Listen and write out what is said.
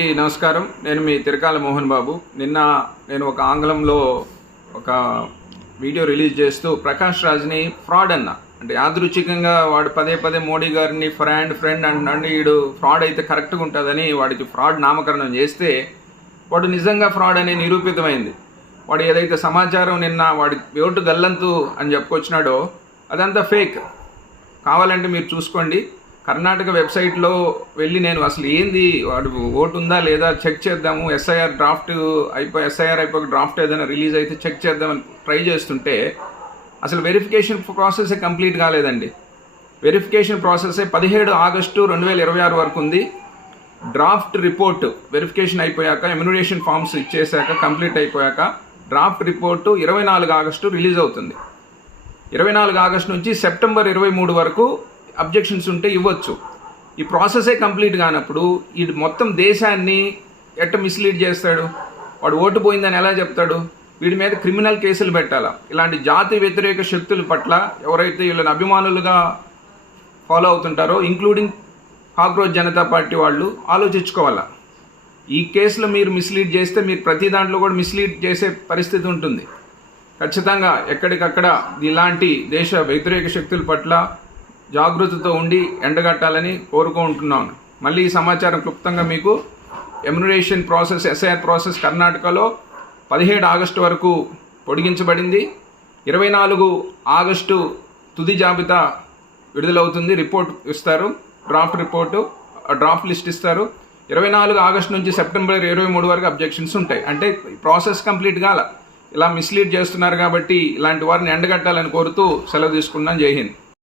నమస్కారం. నేను మీ తిరకాల మోహన్ బాబు. నిన్న నేను ఒక ఆంగ్లంలో ఒక వీడియో రిలీజ్ చేస్తూ ప్రకాష్ రాజ్ని ఫ్రాడ్ అన్నా. అంటే యాదృచ్ఛికంగా వాడు పదే పదే మోడీ గారిని ఫ్రెండ్ అంటున్నాడు. వీడు ఫ్రాడ్ అయితే కరెక్ట్గా ఉంటుందని వాడికి ఫ్రాడ్ నామకరణం చేస్తే వాడు నిజంగా ఫ్రాడ్ అని నిరూపితమైంది. వాడు ఏదైతే సమాచారం నిన్న వాడి ఓటు గల్లంతు అని చెప్పుకొచ్చినాడో అదంతా ఫేక్. కావాలంటే మీరు చూసుకోండి. కర్ణాటక వెబ్సైట్లో వెళ్ళి నేను అసలు ఏంది వాడు ఓటు ఉందా లేదా చెక్ చేద్దాము, ఎస్ఐఆర్ అయిపోయి డ్రాఫ్ట్ ఏదైనా రిలీజ్ అయితే చెక్ చేద్దామని ట్రై చేస్తుంటే అసలు వెరిఫికేషన్ ప్రాసెస్ కంప్లీట్ కాలేదండి. వెరిఫికేషన్ ప్రాసెస్ 17 ఆగస్టు 2026 వరకు ఉంది. డ్రాఫ్ట్ రిపోర్ట్ వెరిఫికేషన్ అయిపోయాక, ఎమ్యునరేషన్ ఫామ్స్ ఇచ్చేసాక, కంప్లీట్ అయిపోయాక డ్రాఫ్ట్ రిపోర్టు 24 ఆగస్టు రిలీజ్ అవుతుంది. 24 ఆగస్టు నుంచి సెప్టెంబర్ 23 వరకు అబ్జెక్షన్స్ ఉంటే ఇవ్వచ్చు. ఈ ప్రాసెసే కంప్లీట్ కానప్పుడు ఈ మొత్తం దేశాన్ని ఎట్ట మిస్లీడ్ చేస్తాడు? వాడు ఓటు పోయిందని ఎలా చెప్తాడు? వీడి మీద క్రిమినల్ కేసులు పెట్టాలా? ఇలాంటి జాతి వ్యతిరేక శక్తుల పట్ల ఎవరైతే వీళ్ళని అభిమానులుగా ఫాలో అవుతుంటారో, ఇంక్లూడింగ్ కాక్రోచ్ జనతా పార్టీ వాళ్ళు ఆలోచించుకోవాలా. ఈ కేసులో మీరు మిస్లీడ్ చేస్తే మీరు ప్రతి దాంట్లో కూడా మిస్లీడ్ చేసే పరిస్థితి ఉంటుంది. ఖచ్చితంగా ఎక్కడికక్కడ ఇలాంటి దేశ వ్యతిరేక శక్తుల పట్ల జాగృతితో ఉండి ఎండగట్టాలని కోరుకుంటున్నాను. మళ్ళీ ఈ సమాచారం క్లుప్తంగా మీకు ఎమ్యునరేషన్ ప్రాసెస్, ఎస్ఐఆర్ ప్రాసెస్ కర్ణాటకలో 17 ఆగస్టు వరకు పొడిగించబడింది. 24 ఆగస్టు తుది జాబితా విడుదలవుతుంది. రిపోర్ట్ ఇస్తారు, డ్రాఫ్ట్ లిస్ట్ ఇస్తారు. 24 ఆగస్టు నుంచి సెప్టెంబర్ 23 వరకు అబ్జెక్షన్స్ ఉంటాయి. అంటే ప్రాసెస్ కంప్లీట్ కాల. ఇలా మిస్లీడ్ చేస్తున్నారు కాబట్టి ఇలాంటి వారిని ఎండగట్టాలని కోరుతూ సెలవు తీసుకున్నాను. జై హింద్.